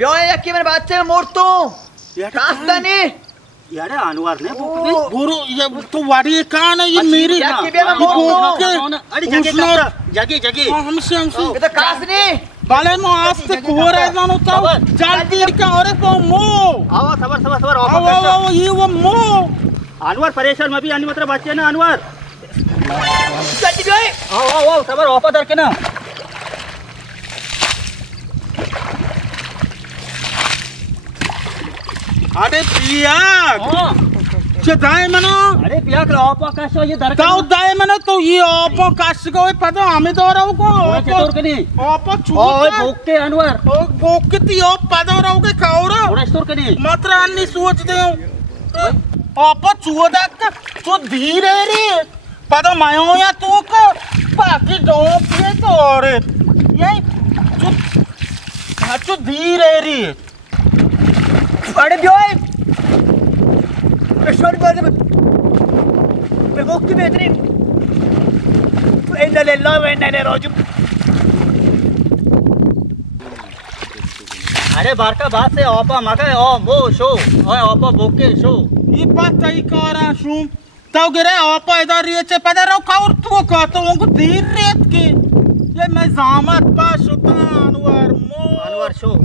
Bioy yakki men bache morto. Kastani. यार अनवर ने गुरु ये तो वाड़ी कहाँ है ये मेरी yakki be morto. अरे जगे हमसे ये तो कासनी. बाले में आज तक हो रहा है जानो तो जल्दी क्या हो रहा है वो मो आओ सबर आओ ये वो मो अनवर परेशान में भी आनी मतलब बच्चे ना अनवर जल्दी बioy. आओ सबर वापस करके ना अरे पिया दाए मनो अरे पिया वापस कैसे ये दर ताऊ दाए मनो तो ये ओपो काश को पता हमें तो रहो को चतुर के नहीं ओपो ओए भोके अनवर भोकती ओ पता रहो के खाओ रो थोड़ा स्टोर के नहीं मात्र अन्नी सोचते हो ओपो चुदा का तो धीरे रे पता मायो या तू को बाकी दो पे तो और ये जो धीरे रे अरे bioy. Sorry बाजे में. मैं वक्त में इतनी. इन्हें ले लो इन्हें ले रोज़. अरे बार का बात से ओपा मगा ओ वो शो ओए ओपा भोके शो ये बात तई करा शू तो गिरे ओपा इधर ये चे पता रहो काउर तू का तो उनको धीरे के ये मैं जामत पास होता अनवर मो अनवर शो